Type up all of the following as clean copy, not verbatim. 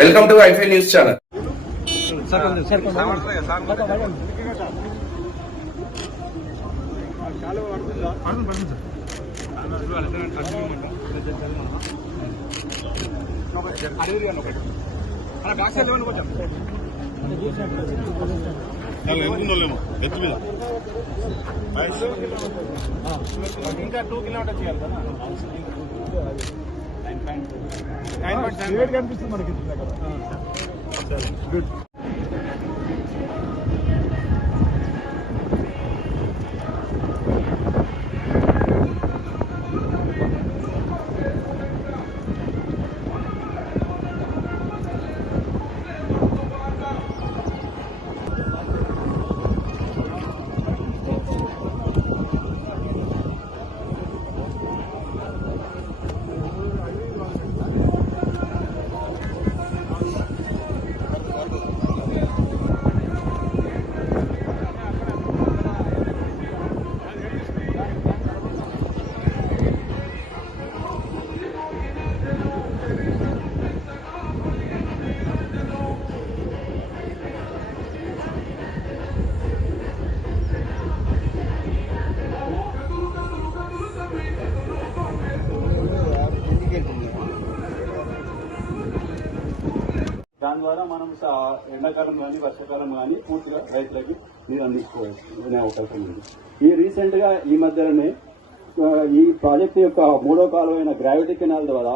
Welcome to ఐఫై news channel. ఇంకా 2 kilometres చేయాలి కదా. కనిపిస్తుంది మనకి గుడ్. దాని ద్వారా మనం ఎండాకాలం కానీ వర్షాకాలం కానీ పూర్తిగా రైతులకి నీరు అందించుకునే అవకాశం ఉంది. ఈ రీసెంట్ గా ఈ మధ్యలోనే ఈ ప్రాజెక్టు యొక్క 3వ కాలువైన గ్రావిటీ కెనాల్ ద్వారా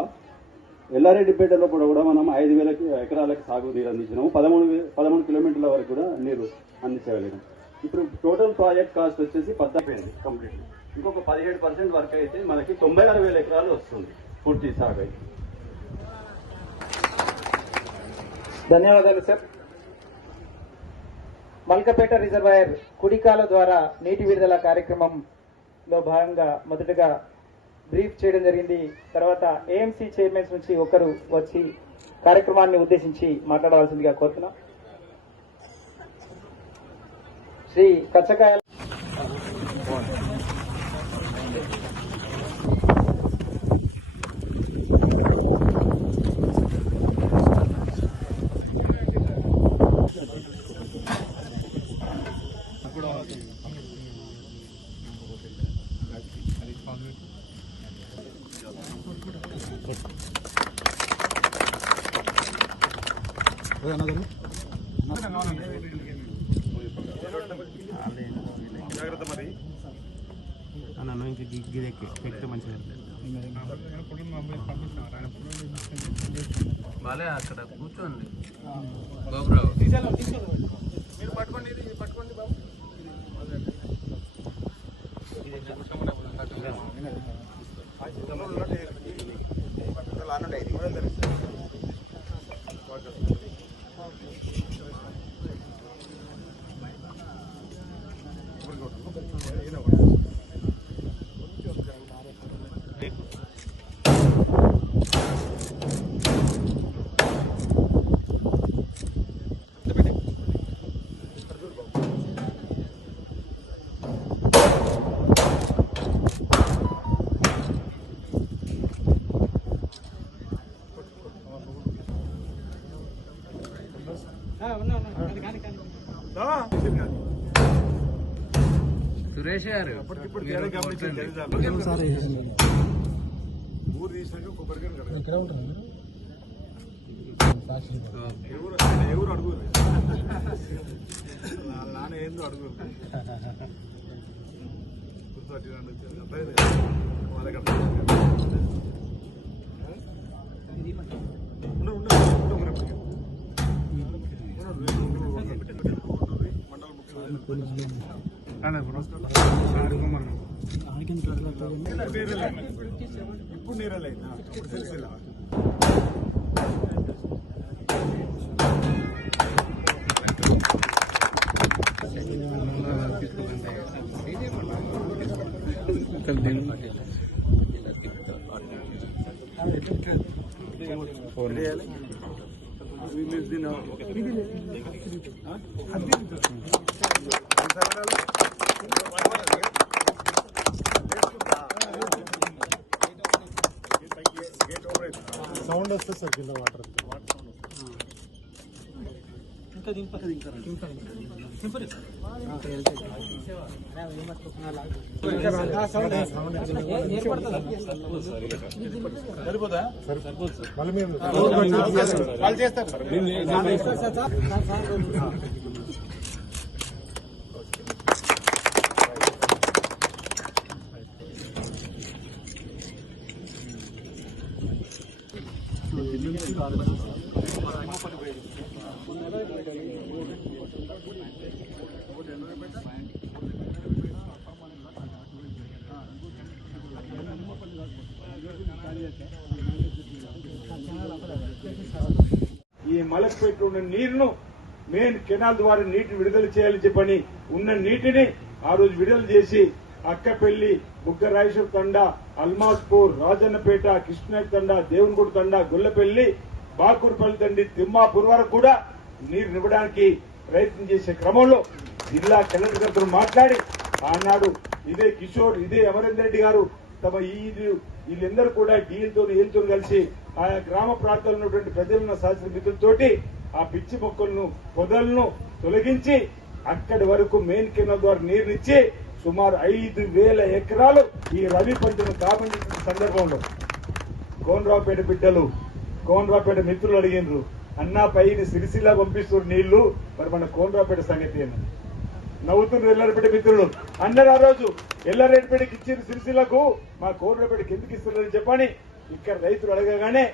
ఎల్లారెడ్డిపేటలో కూడా మనం 5,000 ఎకరాలకు సాగు నీరు అందించినాము. 13 కిలోమీటర్ల వరకు కూడా నీరు అందించగలిగాం. ఇప్పుడు టోటల్ ప్రాజెక్ట్ కాస్ట్ వచ్చేసి 10 కంప్లీట్. ఇంకొక 17% వరకు అయితే మనకి 96,000 ఎకరాలు వస్తుంది పూర్తి సాగు అయితే. ధన్యవాదాలు సార్. మల్కపేట రిజర్వాయర్ కుడికాల ద్వారా నీటి విడుదల కార్యక్రమంలో భాగంగా మొదటగా బ్రీఫ్ చేయడం జరిగింది. తర్వాత ఏఎంసీ చైర్మన్స్ నుంచి ఒకరు వచ్చి కార్యక్రమాన్ని ఉద్దేశించి మాట్లాడవలసిందిగా కోరుతున్నాం. శ్రీ కచ్చకాయ జాగ్రత్త మరి అన్న ఇంక పెడితే మంచిగా బాలే అక్కడ కూర్చోండి బాబురావు. మీరు పట్టుకోండి, ఇది పట్టుకోండి బాబు. సురేష్ గారు అప్పటికిప్పుడు ఊరు తీసినాక కొబ్బరికాయలు ఎవరు అడుగు నాన్న ఏందో అడుగు ఇప్పుడు నీరలే ఇప్పుడు తెలిసేలా సౌండ్ వస్తుంది సార్ కింద వాటర్ ఈ మలక్పేటలో ఉన్న నీరును మెయిన్ కెనాల్ ద్వారా నీటిని విడుదల చేయాలని చెప్పని ఉన్న నీటిని ఆ రోజు విడుదల చేసి అక్కపల్లి, బుగ్గరాయేశ్వర తండా, అల్మాస్పూర్, రాజన్నపేట, కృష్ణాయి తండా, దేవునిగుడి తండా, గొల్లపల్లి, బాకూర్పల్లి తండి, తిమ్మాపూర్ వరకు కూడా నీరు నివ్వడానికి ప్రయత్నం చేసే క్రమంలో జిల్లా కలెక్టర్ గారితో మాట్లాడి ఆనాడు ఇదే కిషోర్, ఇదే అమరేందర్ రెడ్డి గారు తమ వీళ్ళందరూ కూడా డీలతో ఏలతో కలిసి ఆయా గ్రామ ప్రాంతాల్లో ఉన్నటువంటి ప్రజలను శాస్త్ర మిత్రులతోటి ఆ పిచ్చి మొక్కలను పొదలను తొలగించి అక్కడి వరకు మెయిన్ కెనాల్ ద్వారా నీరునిచ్చి సుమారు 5,000 ఎకరాలు ఈ రవి పంటను కాపాడిన సందర్భంలో కోనరావుపేట బిడ్డలు, కోనరావుపేట మిత్రులు అడిగినారు, అన్నా పైన సిరిసిల్ల పంపిస్తున్న నీళ్లు, మరి మన కోనరావుపేట సంగతి ఏంటి? నవ్వుతున్నారు ఎల్లారెడ్డిపేట మిత్రులు. అన్నారు ఆ రోజు ఎల్లారెడ్డిపేటకి ఇచ్చిన సిరిసిల్లకు మా కోనరావుపేటకి ఎందుకు ఇస్తున్నారని చెప్పని ఇక్కడ రైతులు అడగగానే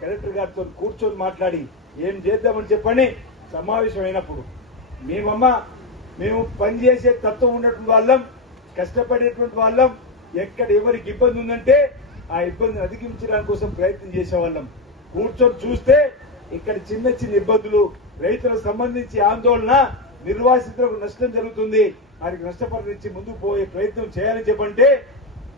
కలెక్టర్ గారితో కూర్చొని మాట్లాడి ఏం చేద్దామని చెప్పని సమావేశం అయినప్పుడు మేము పనిచేసే తత్వం ఉన్నటువంటి వాళ్ళం, కష్టపడేటువంటి వాళ్ళం, ఎక్కడ ఎవరికి ఇబ్బంది ఉందంటే ఆ ఇబ్బందిని అధిగమించడానికి కోసం ప్రయత్నం చేసేవాళ్ళం. కూర్చొని చూస్తే ఇక్కడ చిన్న చిన్న ఇబ్బందులు, రైతులకు సంబంధించి ఆందోళన, నిర్వాసితులకు నష్టం జరుగుతుంది, వారికి నష్టపరిచి ముందుకు పోయే ప్రయత్నం చేయాలని చెప్పంటే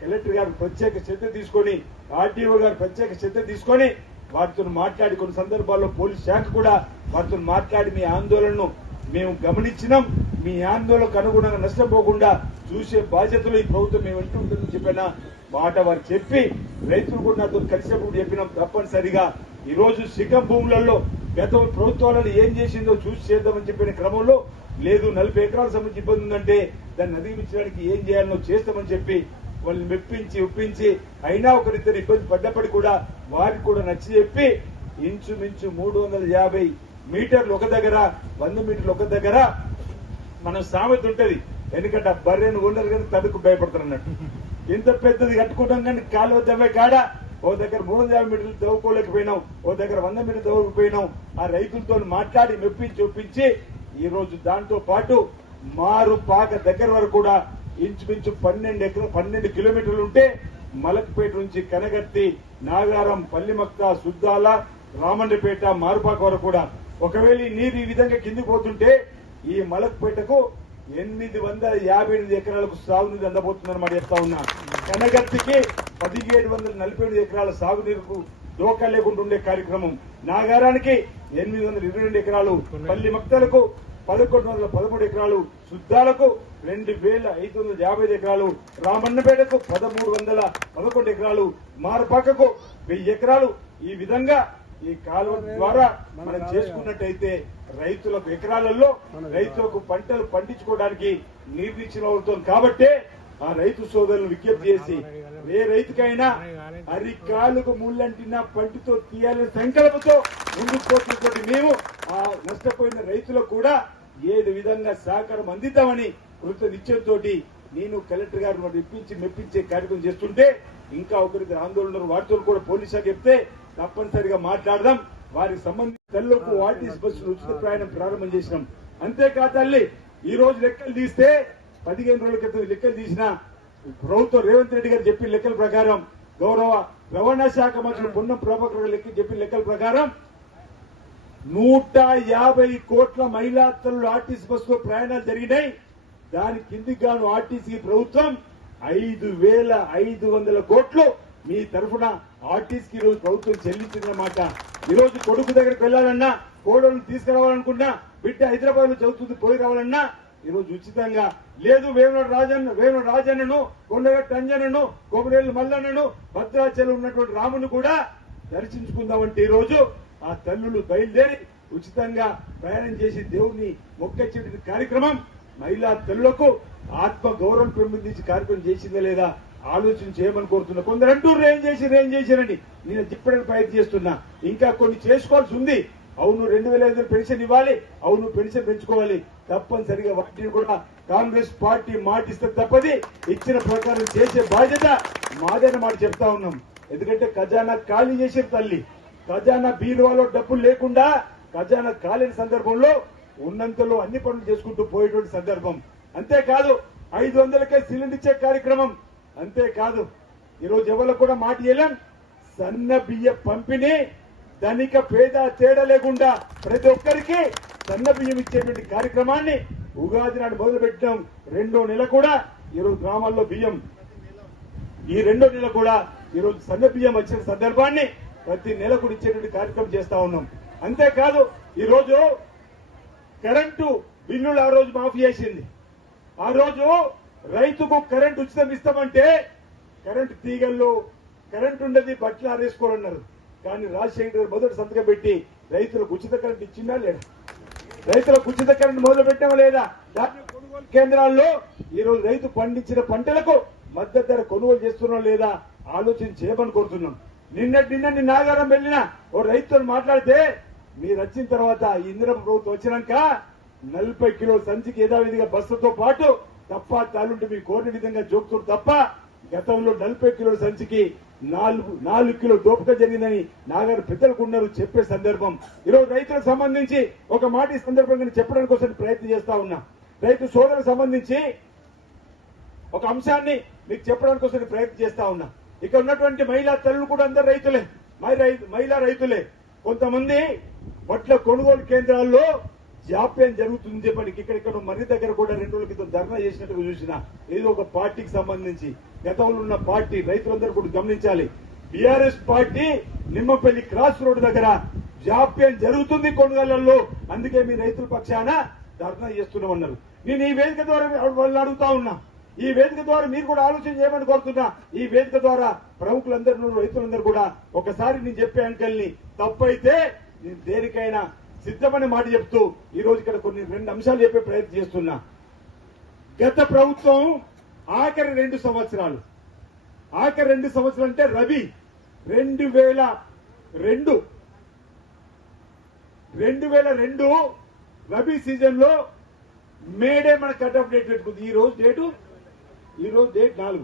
కలెక్టర్ గారు ప్రత్యేక శ్రద్ధ తీసుకొని, ఆర్టీఓ గారు ప్రత్యేక శ్రద్ధ తీసుకొని వారితో మాట్లాడి కొన్ని సందర్భాల్లో పోలీస్ శాఖ కూడా వారితో మాట్లాడి మీ ఆందోళనను మేము గమనించినాం, మీ ఆందోళనకు అనుగుణంగా నష్టపోకుండా చూసే బాధ్యతలు ఈ ప్రభుత్వం మేము ఉంటుందని చెప్పిన మాట వారు చెప్పి రైతులు కూడా నాతో కలిసినప్పుడు చెప్పినాం. తప్పనిసరిగా ఈ రోజు శిఖం భూములలో గత ప్రభుత్వాలను ఏం చేసిందో చూసి చేద్దామని చెప్పిన క్రమంలో లేదు 40 ఎకరాలకు సంబంధించి ఇబ్బంది ఉందంటే దాన్ని అధిగమించడానికి ఏం చేయాలో చేస్తామని చెప్పి వాళ్ళని మెప్పించి ఒప్పించి అయినా ఒకరిద్దరు ఇబ్బంది పడ్డప్పటి కూడా వారికి కూడా నచ్చి చెప్పి ఇంచుమించు 350 మీటర్లు ఒక దగ్గర, 100 మీటర్లు ఒక దగ్గర మనం సామెత ఉంటది. ఎందుకంటే ఆ బర్రెను ఉండరు కానీ తడుకు భయపడతారు అన్నట్టు. ఇంత పెద్దది కట్టుకుంటాం కానీ కాలువ దవ్వే కాడ ఓ దగ్గర 350 మీటర్లు దవ్వుకోలేకపోయినాం, ఓ దగ్గర 100 మీటర్లు దవ్వకపోయినాం. ఆ రైతులతో మాట్లాడి మెప్పించి ఒప్పించి ఈ రోజు దాంతో పాటు మారు పాక దగ్గర వరకు కూడా ఇంచుమించు 12 కిలోమీటర్లు ఉంటే మలక్పేట నుంచి కనగర్తి, నాగారం, పల్లిమక్త, సుద్దాల, రామన్నపేట, మారుపాక వరకు కూడా ఒకవేళ ఈ నీరు ఈ విధంగా కిందికి పోతుంటే ఈ మలక్పేటకు 858 ఎకరాలకు సాగునీరు అందబోతుందని చెప్తా ఉన్నా. కనగర్తికి 1748 ఎకరాల సాగునీరుకు దోకా లేకుండా ఉండే కార్యక్రమం, నాగారానికి 822 ఎకరాలు, పల్లిమక్తలకు 1113 ఎకరాలు, శుద్ధాలకు 2555 ఎకరాలు, రామన్నపేటకు 1311 ఎకరాలు, మారుపాకకు 1000 ఎకరాలు. ఈ విధంగా ఈ కాలువ ద్వారా మనం చేసుకున్నట్టయితే రైతులకు ఎకరాలలో రైతులకు పంటలు పండించుకోవడానికి నీరునిచ్చిన అవుతుంది. కాబట్టి ఆ రైతు సోదరులను విజ్ఞప్తి చేసి ఏ రైతుకైనా అరికాలుకు ముళ్ళంటిన పంటితో తీయాలని సంకల్పంతో ముందుకు పోతున్నటువంటి మేము ఆ నష్టపోయిన రైతులకు కూడా ఏది విధంగా సహకారం అందిద్దామని కృత నిశ్చయంతో నేను కలెక్టర్ గారిని ఇప్పించి మెప్పించే కార్యక్రమం చేస్తుంటే ఇంకా ఒకరికి ఆందోళన వాటితో కూడా పోలీసు శాఖ చెప్తే తప్పనిసరిగా మాట్లాడదాం. వారికి సంబంధించిన తల్లులకు ఆర్టీసీ బస్సులు ఉచిత ప్రయాణం ప్రారంభం చేసినాం. అంతేకాదు తల్లి ఈ రోజు లెక్కలు తీస్తే 15 రోజుల క్రితం లెక్కలు తీసిన ప్రభుత్వం రేవంత్ రెడ్డి గారు చెప్పిన లెక్కల ప్రకారం, గౌరవ రవాణా శాఖ మంత్రులు పొన్నం ప్రభాకర్ గారు చెప్పిన లెక్కల ప్రకారం 150 కోట్ల మహిళా తల్లులు ఆర్టీసీ బస్సులో ప్రయాణాలు జరిగినాయి. దాని కిందికి గాను ఆర్టీసీ ప్రభుత్వం 5,500 కోట్లు మీ తరఫున ఆర్టీసీకి ఈ రోజు ప్రభుత్వం చెల్లించిందన్నమాట. ఈ రోజు కొడుకు దగ్గరికి వెళ్లాలన్నా, కోడలను తీసుకురావాలనుకున్నా, బిడ్డ హైదరాబాద్ లో చదువుతుంది పోయి రావాలన్నా ఈ రోజు ఉచితంగా లేదు. వేముల రాజన్నను, కొండగట్టు అంజనను, కొమరేళ్లు మల్లన్నను, భద్రాచలం ఉన్నటువంటి రామును కూడా దర్శించుకుందామంటే ఈ రోజు ఆ తల్లులు బయలుదేరి ఉచితంగా ప్రయాణం చేసి దేవుణ్ణి మొక్కొచ్చే కార్యక్రమం మహిళా తల్లులకు ఆత్మ గౌరవం పెంపొందించి కార్యక్రమం చేసిందా లేదా ఆలోచన చేయమని కోరుతున్నా. కొందరు అంటూరు ఏం చేసిరండి నేను చెప్పడానికి ప్రయత్నం చేస్తున్నా. ఇంకా కొన్ని చేసుకోవాల్సి ఉంది. అవును 2005 పెన్షన్ ఇవ్వాలి, అవును పెన్షన్ పెంచుకోవాలి, తప్పనిసరిగా వాటిని కూడా కాంగ్రెస్ పార్టీ మాటిస్తే తప్పది, ఇచ్చిన ప్రకారం చేసే బాధ్యత మాదైన మాట చెప్తా ఉన్నాం. ఎందుకంటే ఖజానా ఖాళీ చేసే తల్లి, ఖజానా బీరువాలో డబ్బులు లేకుండా ఖజానా ఖాళీ సందర్భంలో ఉన్నంతలో అన్ని పనులు చేసుకుంటూ పోయేటువంటి సందర్భం. అంతేకాదు 500కే సిలిండర్ ఇచ్చే కార్యక్రమం. అంతేకాదు ఈరోజు ఎవరికి కూడా మాట ఇవ్వలేం. సన్న బియ్య పంపిణీ ధనిక పేద తేడా లేకుండా ప్రతి ఒక్కరికి సన్న బియ్యం ఇచ్చేటువంటి కార్యక్రమాన్ని ఉగాది నాడు మొదలు పెట్టాం. 2వ నెల కూడా ఈరోజు గ్రామాల్లో బియ్యం, ఈ 2వ నెల కూడా ఈరోజు సన్న బియ్యం వచ్చిన సందర్భాన్ని ప్రతి నెల కూడా ఇచ్చేటువంటి కార్యక్రమం చేస్తా ఉన్నాం. అంతేకాదు ఈరోజు కరెంటు బిల్లులు ఆ రోజు మాఫీ చేసింది. ఆ రోజు రైతుకు కరెంటు ఉచితం ఇస్తామంటే కరెంటు తీగల్లో కరెంటు ఉండదు, బట్టలు ఆరేసుకోరన్నారు. కానీ రాజశేఖర్ గారు మొదటి సంతకం పెట్టి రైతులకు ఉచిత కరెంటు ఇచ్చిందా లేదా? రైతులకు ఉచిత కరెంటు మొదలు పెట్టామా లేదా? ధాన్యం కొనుగోలు కేంద్రాల్లో ఈరోజు రైతు పండించిన పంటలకు మద్దతు ధర కొనుగోలు చేస్తున్నా లేదా ఆలోచన చేయమని కోరుతున్నాం. నిన్న నాగారం వెళ్ళిన ఓ రైతుతో మాట్లాడితే మీరు వచ్చిన తర్వాత ఇందిరా ప్రభుత్వం వచ్చినాక 40 కిలోల సంచికి యథావిధిగా బస్సుతో పాటు తప్ప తాలుంటే మీరు కోరిన విధంగా జోకుతారు తప్ప గతంలో 40 కిలోల సంచికి 4 కిలో దోపిక జరిగిందని నాగారు పెద్దలకు ఉన్నారు చెప్పే సందర్భం. ఈరోజు రైతులకు సంబంధించి ఒక మాట ఈ సందర్భంగా చెప్పడానికి కోసం ప్రయత్నం చేస్తా ఉన్నా. రైతు సోదరులకు సంబంధించి ఒక అంశాన్ని మీకు చెప్పడానికి కోసం ప్రయత్నం చేస్తా ఉన్నా. ఇక్కడ ఉన్నటువంటి మహిళా తల్లులు కూడా అందరు రైతులే, మహిళా రైతులే. కొంతమంది వడ్ల కొనుగోలు కేంద్రాల్లో జాప్యం జరుగుతుంది చెప్పడానికి ఇక్కడిక్కడ మర్రి దగ్గర కూడా 2 రోజుల క్రితం ధర్నా చేసినట్టుగా చూసిన ఏదో ఒక పార్టీకి సంబంధించి గతంలో ఉన్న పార్టీ రైతులందరూ కూడా గమనించాలి. BRS party Nimmapalli cross road దగ్గర జాప్యం జరుగుతుంది కొనుగోళ్లలో, అందుకే మీ రైతుల పక్షాన ధర్నా చేస్తున్నామన్నారు. నేను ఈ వేదిక ద్వారా వాళ్ళు అడుగుతా ఉన్నా, ఈ వేదిక ద్వారా మీరు కూడా ఆలోచన చేయమని కోరుతున్నా. ఈ వేదిక ద్వారా ప్రముఖులందరూ రైతులందరూ కూడా ఒకసారి నేను చెప్పే అంకెల్ని తప్పైతే నేను దేనికైనా సిద్ధమనే మాట చెప్తూ ఈ రోజు ఇక్కడ కొన్ని 2 అంశాలు చెప్పే ప్రయత్నం చేస్తున్నా. గత ప్రభుత్వం ఆఖరి 2 సంవత్సరాలు అంటే రబీ 2002 రబీ సీజన్ లో మేడే మన కట్ ఆఫ్ డేట్ పెట్టుకుంది. ఈ రోజు డేట్ 4.